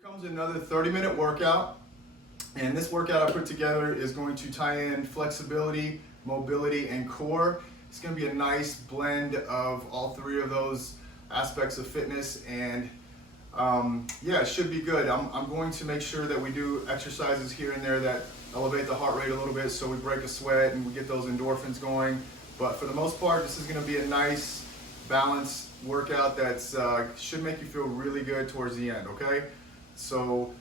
Here comes another 30-minute workout, and this workout I put together is going to tie in flexibility, mobility, and core. It's going to be a nice blend of all three of those aspects of fitness, and yeah, it should be good. I'm going to make sure that we do exercises here and there that elevate the heart rate a little bit so we break a sweat and we get those endorphins going. But for the most part, this is going to be a nice balanced workout that should make you feel really good towards the end, okay? So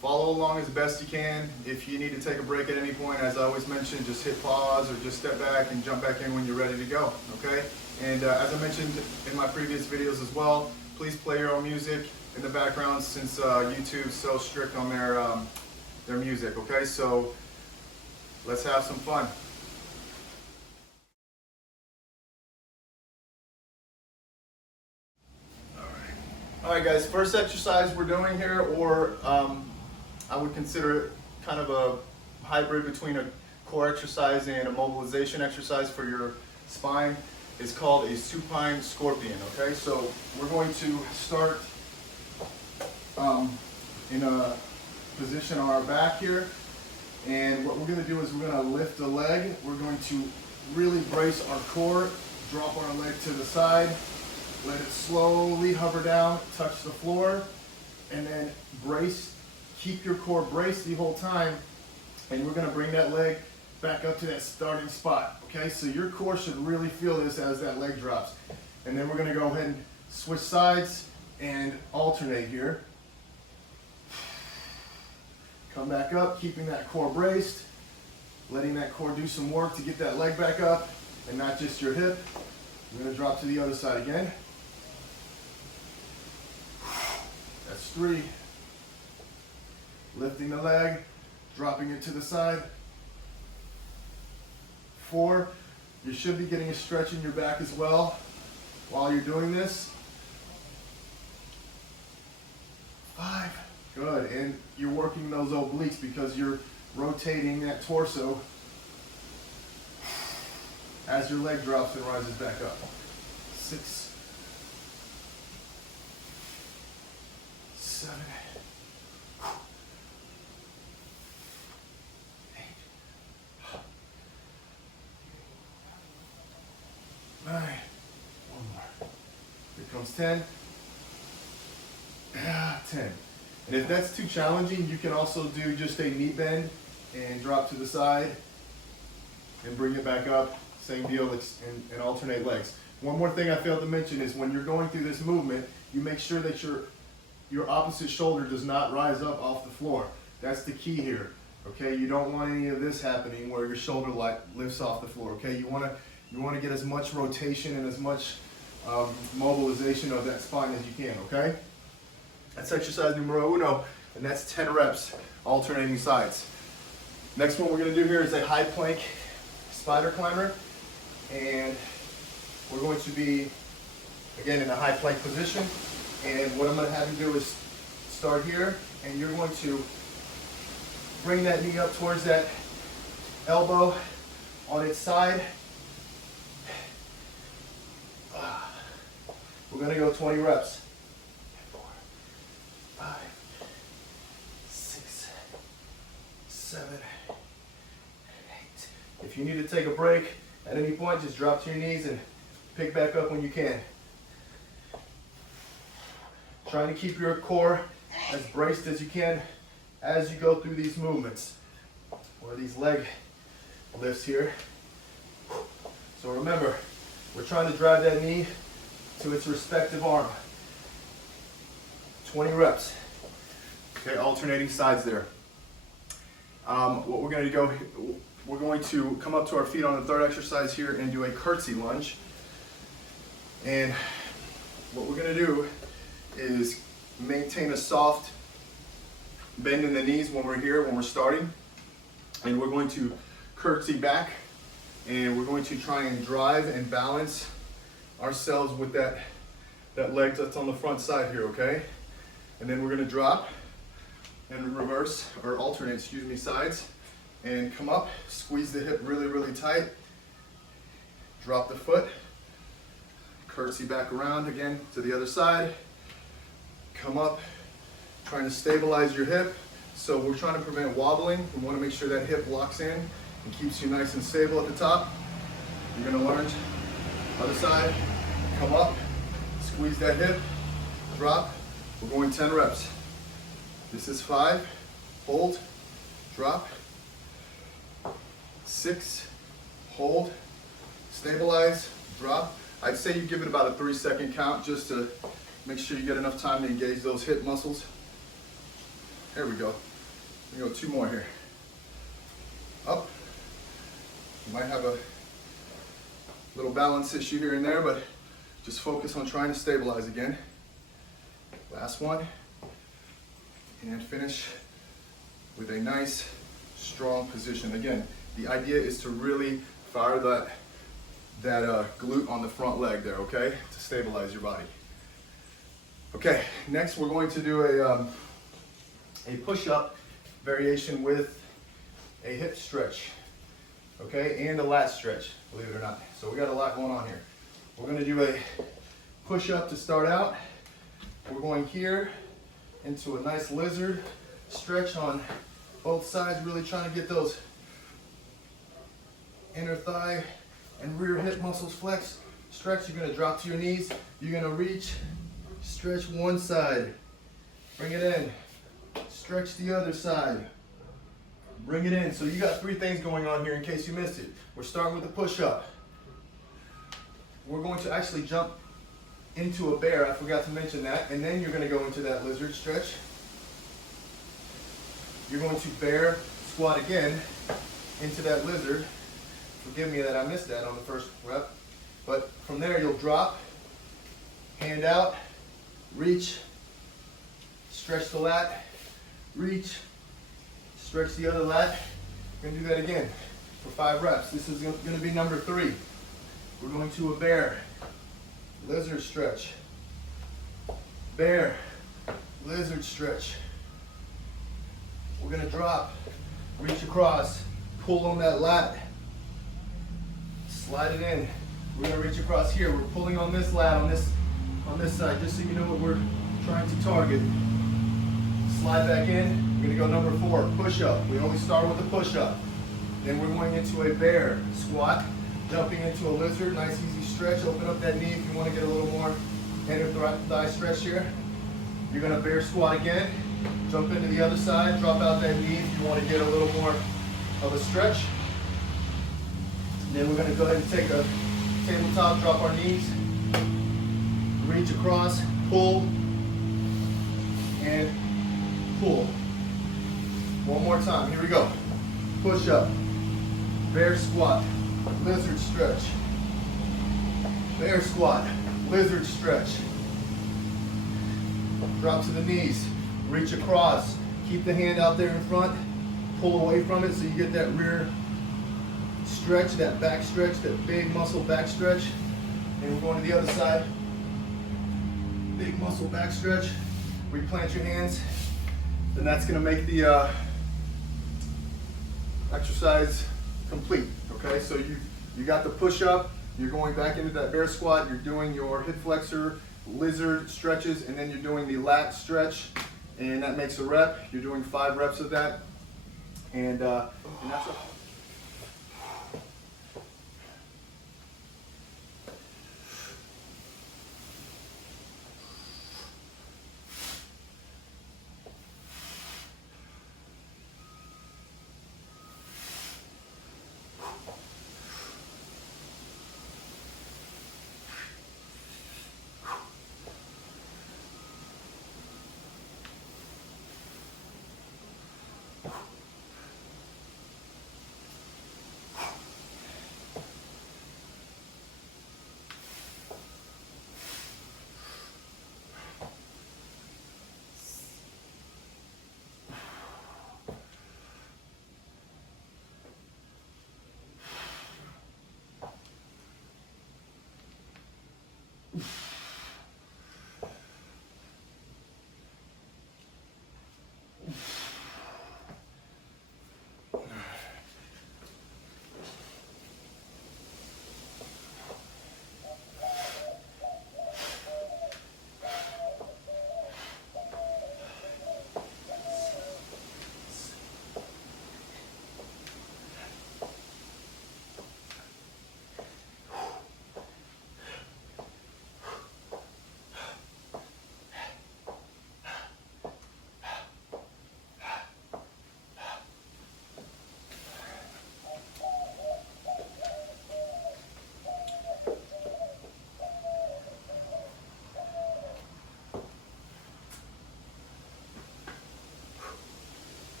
follow along as best you can. If you need to take a break at any point, as I always mention, just hit pause or just step back and jump back in when you're ready to go, okay? And as I mentioned in my previous videos as well, please play your own music in the background since YouTube's so strict on their music, okay? So let's have some fun. All right guys, first exercise we're doing here, or I would consider it kind of a hybrid between a core exercise and a mobilization exercise for your spine, is called a supine scorpion, okay? So we're going to start in a position on our back here, and what we're going to do is we're going to lift the leg. We're going to really brace our core, drop our leg to the side, let it slowly hover down, touch the floor, and then brace. Keep your core braced the whole time, and we're going to bring that leg back up to that starting spot, okay? So your core should really feel this as that leg drops. And then we're going to go ahead and switch sides and alternate here. Come back up, keeping that core braced, letting that core do some work to get that leg back up, and not just your hip. We're going to drop to the other side again. That's 3. Lifting the leg, dropping it to the side. 4. You should be getting a stretch in your back as well while you're doing this. 5. Good. And you're working those obliques because you're rotating that torso as your leg drops and rises back up. 6. 7. 9. One more. Here comes 10. 10. And if that's too challenging, you can also do just a knee bend and drop to the side and bring it back up. Same deal, and alternate legs. One more thing I failed to mention is when you're going through this movement, you make sure that your opposite shoulder does not rise up off the floor. That's the key here, okay? You don't want any of this happening where your shoulder lifts off the floor, okay? You want to get as much rotation and as much mobilization of that spine as you can, okay? That's exercise numero uno, and that's 10 reps, alternating sides. Next one we're going to do here is a high plank spider climber, and we're going to be, again, in a high plank position, and what I'm going to have you do is start here, and you're going to bring that knee up towards that elbow on its side. We're going to go 20 reps. 4, 5, 6, 7, 8. If you need to take a break at any point, just drop to your knees and pick back up when you can. Trying to keep your core as braced as you can as you go through these movements, or these leg lifts here. So remember, we're trying to drive that knee to its respective arm. 20 reps. Okay, alternating sides there. What we're going to go, we're going to come up to our feet on the third exercise here and do a curtsy lunge. And what we're going to do is maintain a soft bend in the knees when we're here, when we're starting. And we're going to curtsy back, and we're going to try and drive and balance ourselves with that leg that's on the front side here, okay? And then we're going to drop and reverse, or alternate, excuse me, sides, and come up, squeeze the hip really, really tight, drop the foot, curtsy back around again to the other side, come up, trying to stabilize your hip. So we're trying to prevent wobbling. We want to make sure that hip locks in and keeps you nice and stable at the top. You're going to lunge, other side, come up, squeeze that hip, drop. We're going 10 reps. This is 5, hold, drop, 6, hold, stabilize, drop. I'd say you give it about a 3-second count just to make sure you get enough time to engage those hip muscles. There we go. We go 2 more here. Up. You might have a little balance issue here and there, but just focus on trying to stabilize again. Last one. And finish with a nice, strong position. Again, the idea is to really fire that glute on the front leg there, okay? To stabilize your body. Okay, next we're going to do a push-up variation with a hip stretch, okay? And a lat stretch, believe it or not. So we got a lot going on here. We're gonna do a push-up to start out. We're going here into a nice lizard stretch on both sides, really trying to get those inner thigh and rear hip muscles flexed. Stretch, you're gonna drop to your knees. You're gonna reach, stretch one side, bring it in, stretch the other side, bring it in. So you got 3 things going on here in case you missed it. We're starting with the push-up. We're going to actually jump into a bear, I forgot to mention that, and then you're going to go into that lizard stretch. You're going to bear squat again into that lizard. Forgive me that I missed that on the first rep, but from there you'll drop, hand out, reach, stretch the lat, reach, stretch the other lat. We're going to do that again for 5 reps. This is going to be number 3. We're going to a bear, lizard stretch, bear, lizard stretch. We're going to drop, reach across, pull on that lat, slide it in. We're going to reach across here. We're pulling on this lat on this side, just so you know what we're trying to target. Slide back in. We're going to go number 4, push-up. We always start with a push-up. Then we're going into a bear squat, jumping into a lizard, nice easy stretch. Open up that knee if you want to get a little more inner thigh stretch here. You're going to bear squat again, jump into the other side, drop out that knee if you want to get a little more of a stretch. And then we're going to go ahead and take a tabletop, drop our knees, reach across, pull, and pull. One more time, here we go. Push up, bear squat, lizard stretch, bear squat, lizard stretch. Drop to the knees, reach across, keep the hand out there in front, pull away from it so you get that rear stretch, that back stretch, that big muscle back stretch. And we're going to the other side, big muscle back stretch. Replant your hands, then that's going to make the exercise complete. Okay, so you got the push up, you're going back into that bear squat, you're doing your hip flexor, lizard stretches, and then you're doing the lat stretch, and that makes a rep. You're doing 5 reps of that, and that's a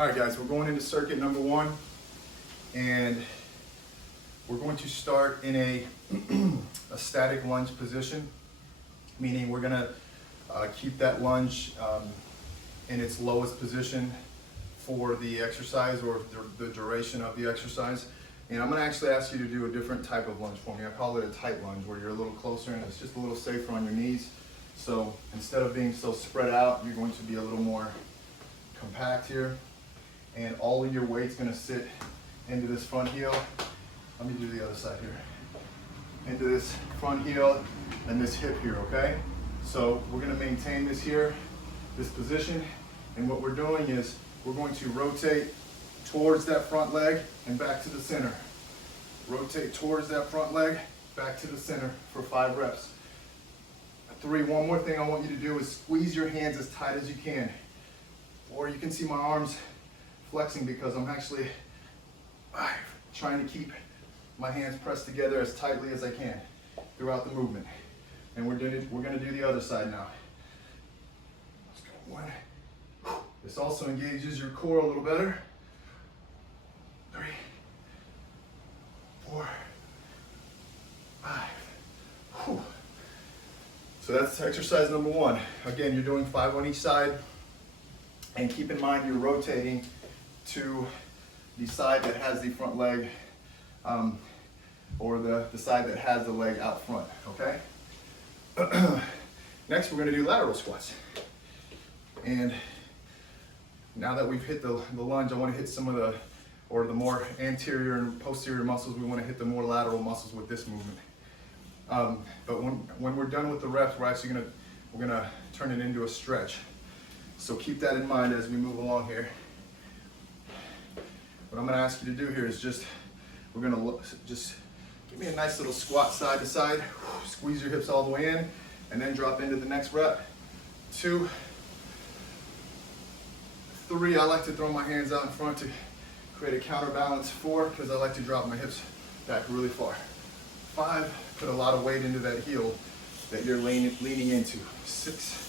All right, guys, we're going into circuit number 1, and we're going to start in a static lunge position, meaning we're gonna keep that lunge in its lowest position for the exercise or the duration of the exercise. And I'm gonna actually ask you to do a different type of lunge for me. I call it a tight lunge, where you're a little closer and it's just a little safer on your knees. So instead of being so spread out, you're going to be a little more compact here. And all of your weight's gonna sit into this front heel. Let me do the other side here. Into this front heel and this hip here, okay? So we're gonna maintain this here, this position. And what we're doing is we're going to rotate towards that front leg and back to the center. Rotate towards that front leg, back to the center for 5 reps. 3, one more thing I want you to do is squeeze your hands as tight as you can. Or you can see my arms flexing because I'm actually trying to keep my hands pressed together as tightly as I can throughout the movement. And we're gonna do the other side now. Let's go 1. This also engages your core a little better. 3, 4, 5. Whew. So that's exercise number 1. Again, you're doing 5 on each side. And keep in mind you're rotating to the side that has the front leg, or the side that has the leg out front, okay? Next, we're gonna do lateral squats. And now that we've hit the lunge, I wanna hit some of the more anterior and posterior muscles. We wanna hit the more lateral muscles with this movement. But when we're done with the reps, we're gonna turn it into a stretch. So keep that in mind as we move along here. What I'm gonna ask you to do here is we're gonna just give me a nice little squat side to side. Squeeze your hips all the way in, and then drop into the next rep. 2, 3, I like to throw my hands out in front to create a counterbalance. 4, because I like to drop my hips back really far. 5, put a lot of weight into that heel that you're leaning into. 6,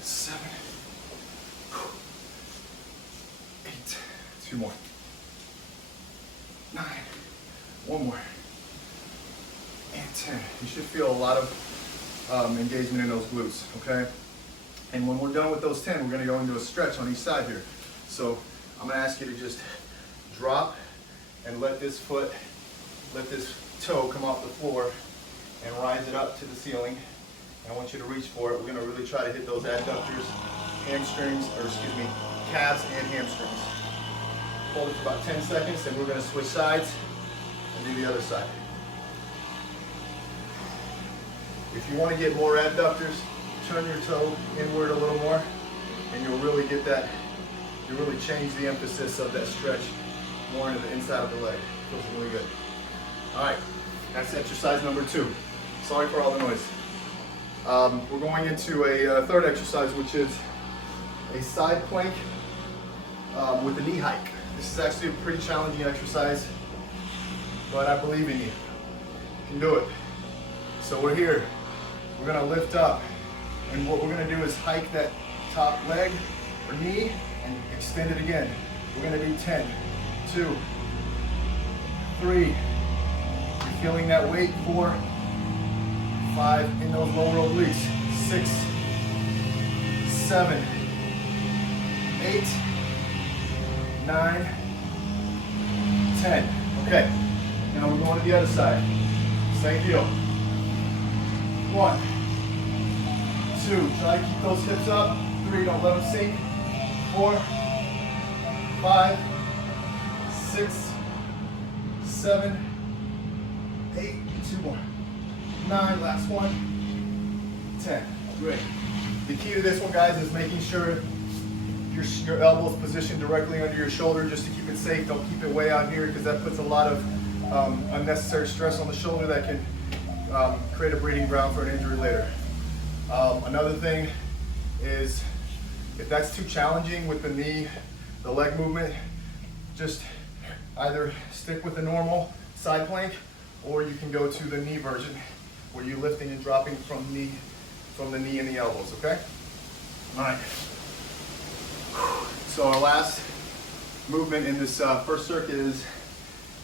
7, 8, 2 more. 9, 1 more. And 10. You should feel a lot of engagement in those glutes, okay? And when we're done with those 10, we're gonna go into a stretch on each side here. So I'm gonna ask you to just drop and let this toe come off the floor and rise it up to the ceiling. I want you to reach for it. We're gonna really try to hit those adductors, calves and hamstrings. Hold it for about 10 seconds, and we're gonna switch sides and do the other side. If you wanna get more adductors, turn your toe inward a little more, and you'll really get that, you'll really change the emphasis of that stretch more into the inside of the leg. Feels really good. All right, that's exercise number 2. Sorry for all the noise. We're going into a third exercise, which is a side plank with a knee hike. This is actually a pretty challenging exercise, but I believe in you. You can do it. So we're here. We're gonna lift up, and what we're gonna do is hike that top leg or knee and extend it again. We're gonna do 10, 2, 3. You're feeling that weight. 4, 5 in those lower obliques. 6, 7, 8, 9, 10. Okay, now we're going to the other side. Same deal. 1, 2, try to keep those hips up. 3, don't let them sink. 4, 5, 6, 7, 8, 2 more. 9, last one. 10. Great. The key to this one, guys, is making sure your elbow's positioned directly under your shoulder, just to keep it safe. Don't keep it way out here, because that puts a lot of unnecessary stress on the shoulder that can create a breeding ground for an injury later. Another thing is, if that's too challenging with the leg movement, just either stick with the normal side plank, or you can go to the knee version, where you're lifting and dropping from the knee and the elbows, okay? All right. So our last movement in this first circuit is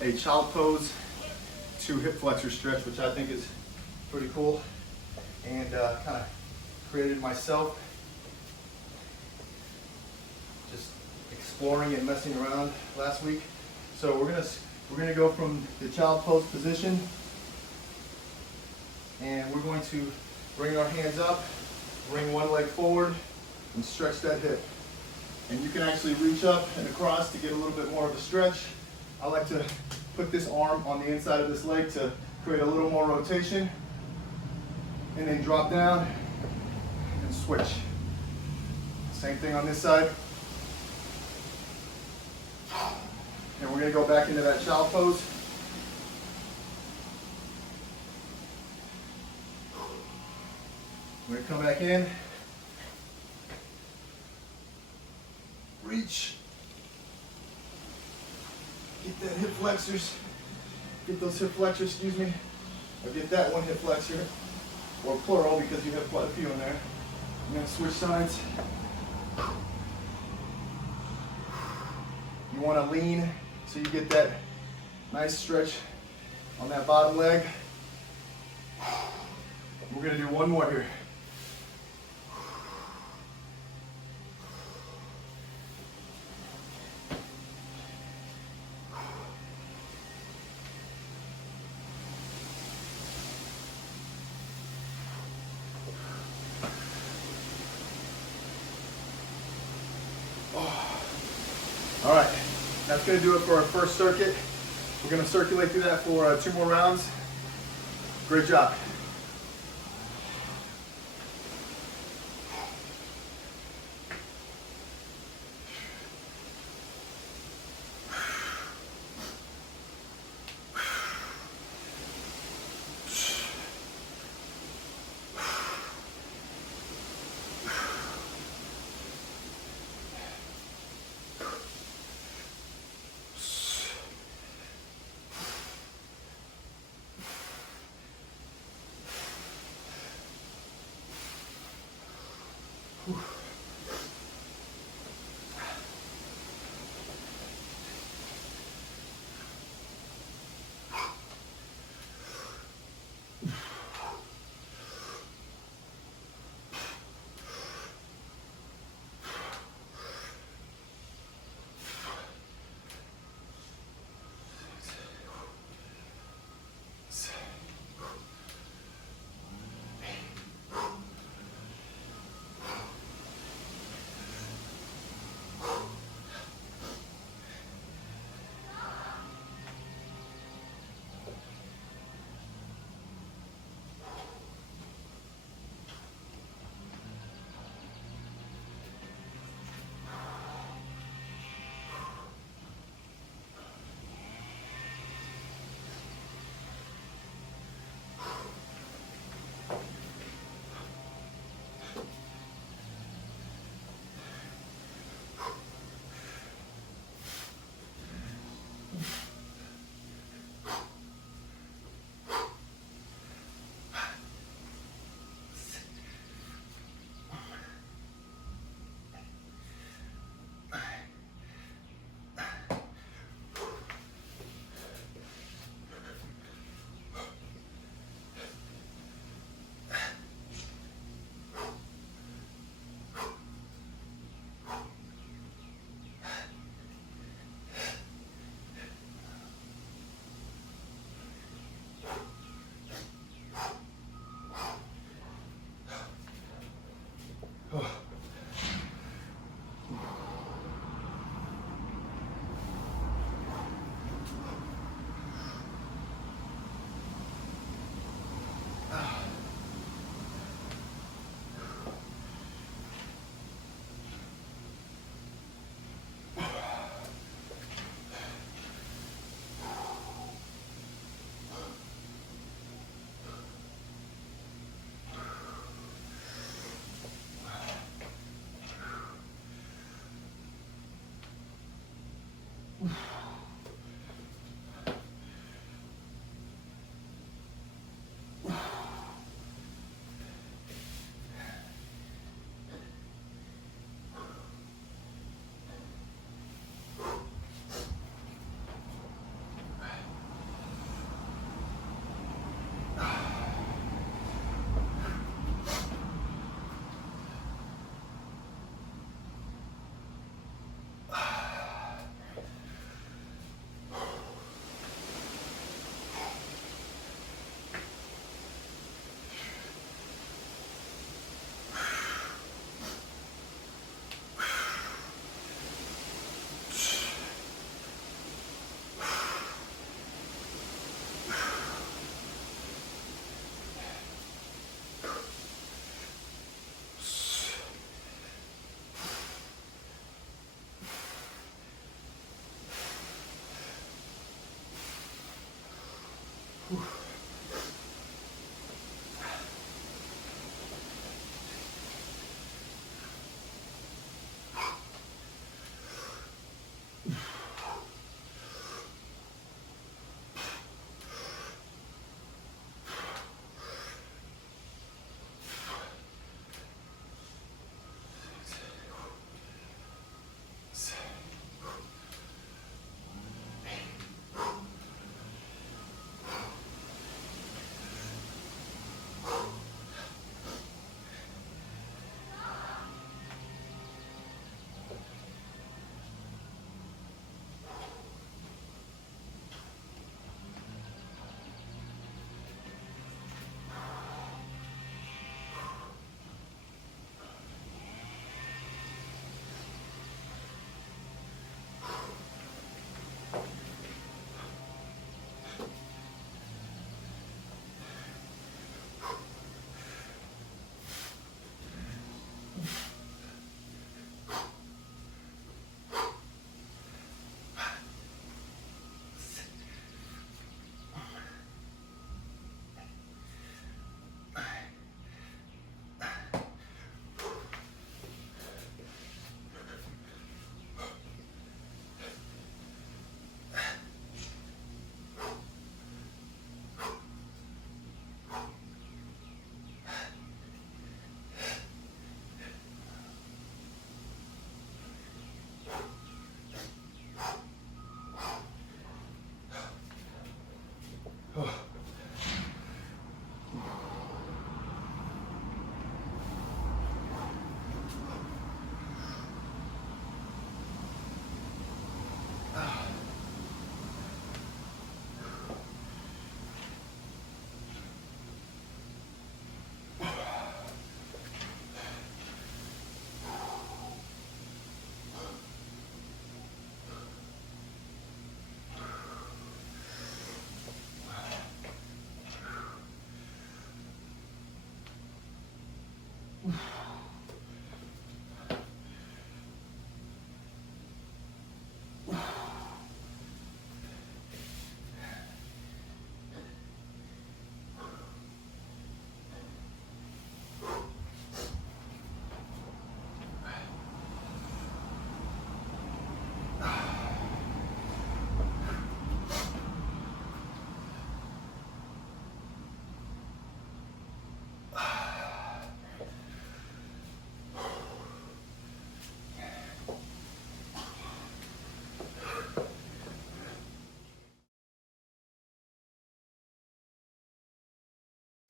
a child pose to hip flexor stretch, which I think is pretty cool, and kind of created myself, just exploring and messing around last week. So we're gonna go from the child pose position, and we're going to bring our hands up, bring one leg forward, and stretch that hip. And you can actually reach up and across to get a little bit more of a stretch. I like to put this arm on the inside of this leg to create a little more rotation, and then drop down and switch. Same thing on this side. And we're gonna go back into that child pose. We're gonna come back in. Reach. Get that hip flexors. Get those hip flexors, excuse me. Or get that one hip flexor. Or plural, because you have quite a few in there. I'm gonna switch sides. You wanna lean so you get that nice stretch on that bottom leg. We're gonna do one more here. All right, that's gonna do it for our first circuit. We're gonna circulate through that for 2 more rounds. Great job.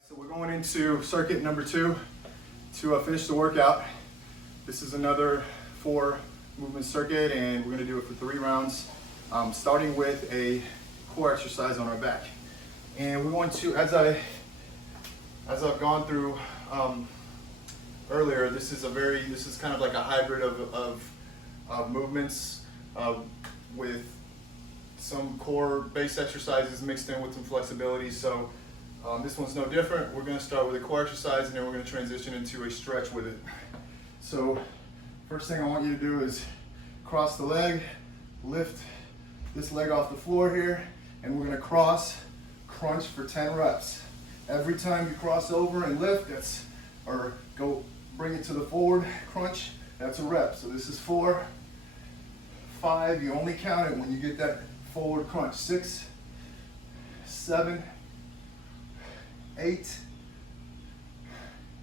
So we're going into circuit number 2 to finish the workout. This is another 4 movement circuit, and we're going to do it for 3 rounds, starting with a core exercise on our back. And we're going to, as I've gone through earlier, this is kind of like a hybrid of movements with some core base exercises mixed in with some flexibility. So this one's no different. We're going to start with a core exercise, and then we're going to transition into a stretch with it. So first thing I want you to do is cross the leg, lift this leg off the floor here, and we're going to cross crunch for 10 reps. Every time you cross over and lift, or go bring it to the forward crunch, that's a rep. So this is 4, 5, you only count it when you get that forward crunch. 6, 7, 8,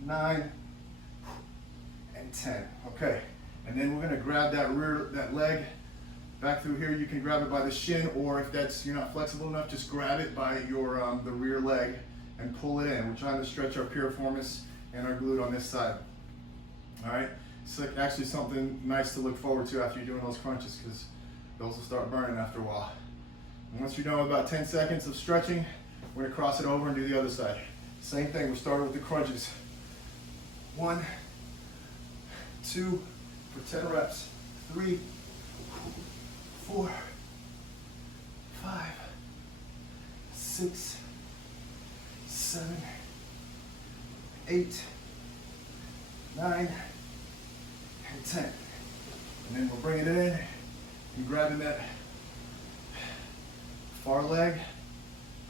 9, and 10. Okay, and then we're gonna grab that leg back through here. You can grab it by the shin, or if you're not flexible enough, just grab it by your the rear leg and pull it in. We're trying to stretch our piriformis and our glute on this side. All right, it's actually something nice to look forward to after you're doing those crunches, because those will start burning after a while. And once you're done with about 10 seconds of stretching, we're gonna cross it over and do the other side. Same thing, we're starting with the crunches. 1, 2, for 10 reps. 3, 4, 5, 6, 7, 8, 9, and 10. And then we'll bring it in and grabbing that far leg,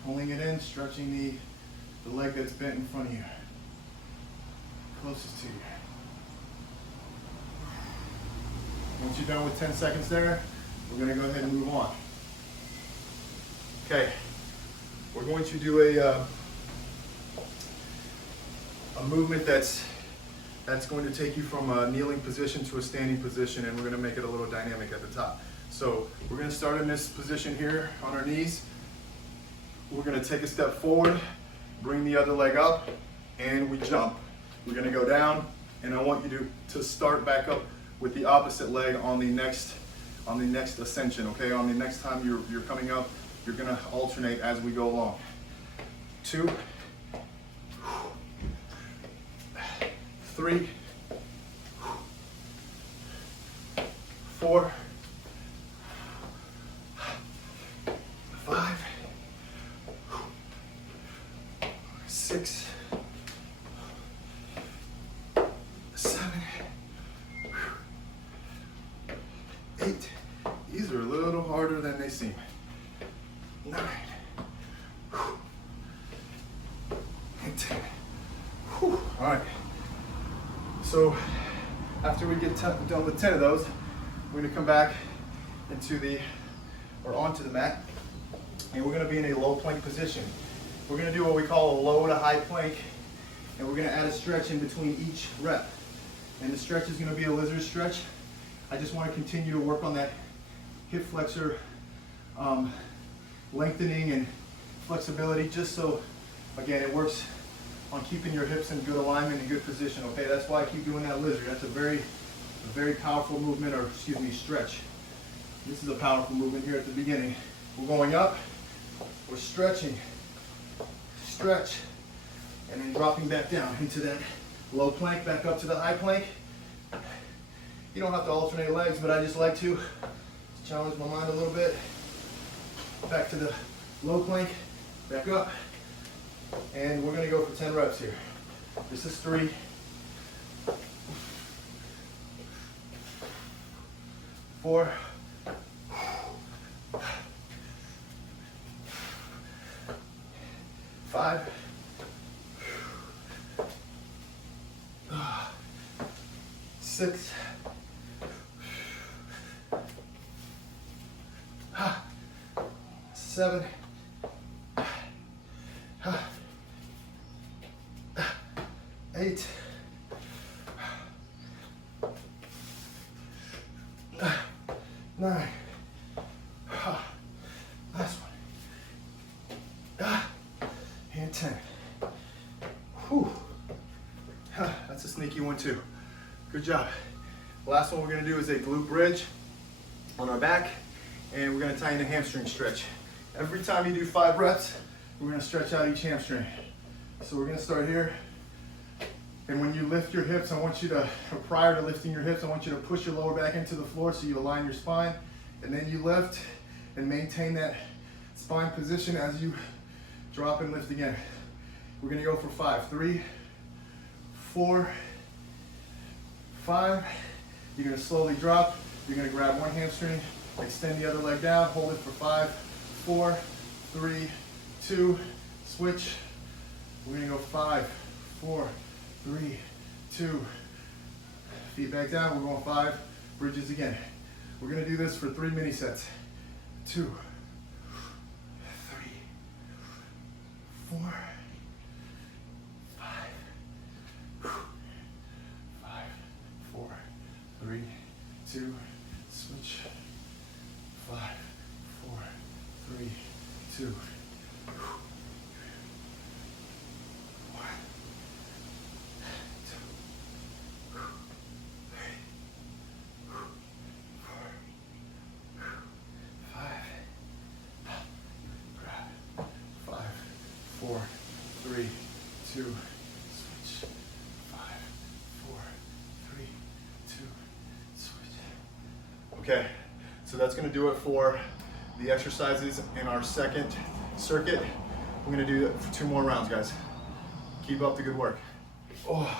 pulling it in, stretching the leg that's bent in front of you, closest to you. Once you're done with 10 seconds there, we're going to go ahead and move on. Okay, we're going to do a movement that's going to take you from a kneeling position to a standing position, and we're going to make it a little dynamic at the top. So we're going to start in this position here on our knees. We're going to take a step forward, bring the other leg up, and we jump. We're going to go down, and I want you to start back up with the opposite leg on the next ascension. Okay, on the next time you're coming up, you're going to alternate as we go along. 2, 3, 4, 5, 6, 7, 8. These are a little harder than they seem. 9, and 10. All right. So after we get done with 10 of those, we're going to come back onto the mat, and we're going to be in a low plank position. We're going to do what we call a low to high plank, and we're going to add a stretch in between each rep. And the stretch is going to be a lizard stretch. I just want to continue to work on that hip flexor lengthening and flexibility, just so, again, it works on keeping your hips in good alignment and good position. Okay, that's why I keep doing that lizard. That's a very powerful movement, or excuse me, stretch. This is a powerful movement here at the beginning. We're going up, we're stretching, stretch, and then dropping back down into that low plank, back up to the high plank. You don't have to alternate legs, but I just like to challenge my mind a little bit. Back to the low plank, back up, and we're gonna go for 10 reps here. This is 3, 4, 5, 6, 7, 8, 9, last one, and 10. Whew. That's a sneaky one too. Good job. Last one we're going to do is a glute bridge on our back, and we're going to tie in a hamstring stretch. Every time you do 5 reps, we're going to stretch out each hamstring. So we're going to start here, and when you lift your hips, I want you to, or prior to lifting your hips, I want you to push your lower back into the floor so you align your spine, and then you lift and maintain that spine position as you drop and lift again. We're going to go for 5. 3, 4, 5. You're going to slowly drop. You're going to grab one hamstring, extend the other leg down, hold it for 5, 4, 3, 2, switch. We're going to go 5, 4, 3, 2, feet back down. We're going 5, bridges again. We're going to do this for 3 mini sets. 2, 3, 4, 5, 4, 3, 2, switch. 5, 4, 3, 2. 1, 2, 3, 4, 5. Grab. 5, 4, 3, 2. Switch. 5, 4, 3, 2. Switch. Okay, so that's going to do it for the exercises in our second circuit. We're going to do it for 2 more rounds, guys. Keep up the good work. Oh.